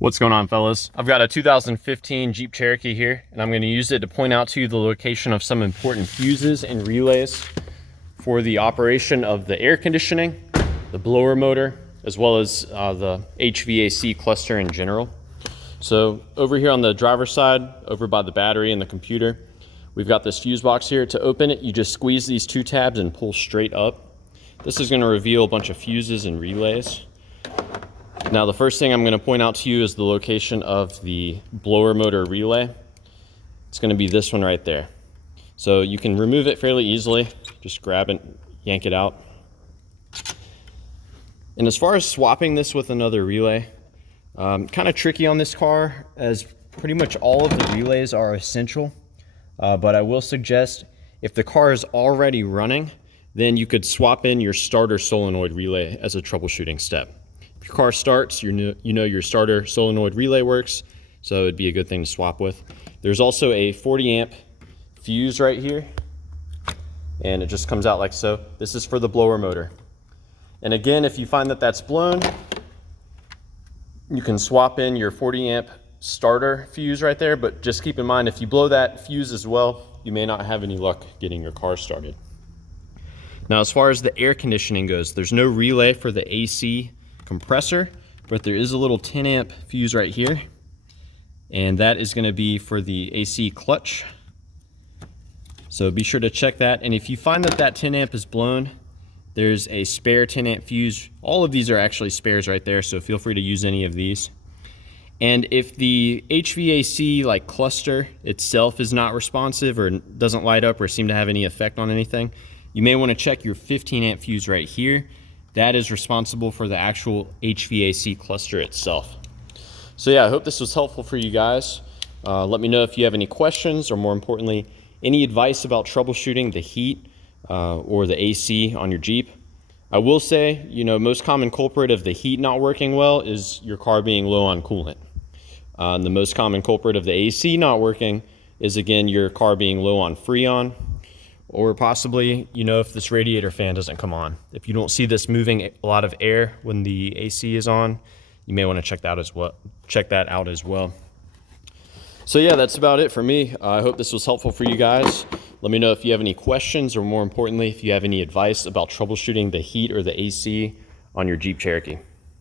What's going on, fellas? I've got a 2015 Jeep Cherokee here, and I'm going to use it to point out to you the location of some important fuses and relays for the operation of the air conditioning, the blower motor, as well as the HVAC cluster in general. So over here on the driver's side, over by the battery and the computer, we've got this fuse box here. To open it, you just squeeze these two tabs and pull straight up. This is going to reveal a bunch of fuses and relays. Now, the first thing I'm going to point out to you is the location of the blower motor relay. It's going to be this one right there. So you can remove it fairly easily. Just grab it, yank it out. And as far as swapping this with another relay, kind of tricky on this car, as pretty much all of the relays are essential. But I will suggest, if the car is already running, then you could swap in your starter solenoid relay as a troubleshooting step. If your car starts, you know your starter solenoid relay works, so it'd be a good thing to swap with. There's also a 40 amp fuse right here, and it just comes out like so. This is for the blower motor. And again, if you find that that's blown, you can swap in your 40 amp starter fuse right there, but just keep in mind, if you blow that fuse as well, you may not have any luck getting your car started. Now, as far as the air conditioning goes, there's no relay for the AC compressor, but there is a little 10 amp fuse right here, and that is going to be for the AC clutch. So be sure to check that. And if you find that that 10 amp is blown, there's a spare 10 amp fuse. All of these are actually spares right there, so feel free to use any of these. And if the HVAC cluster itself is not responsive or doesn't light up or seem to have any effect on anything, you may want to check your 15 amp fuse right here. That is responsible for the actual HVAC cluster itself. So yeah, I hope this was helpful for you guys. Let me know if you have any questions, or more importantly, any advice about troubleshooting the heat or the AC on your Jeep. I will say, most common culprit of the heat not working well is your car being low on coolant. And the most common culprit of the AC not working is, again, your car being low on Freon. Or possibly, if this radiator fan doesn't come on. If you don't see this moving a lot of air when the AC is on, you may want to check that out as well. So yeah, that's about it for me. I hope this was helpful for you guys. Let me know if you have any questions, or more importantly, if you have any advice about troubleshooting the heat or the AC on your Jeep Cherokee.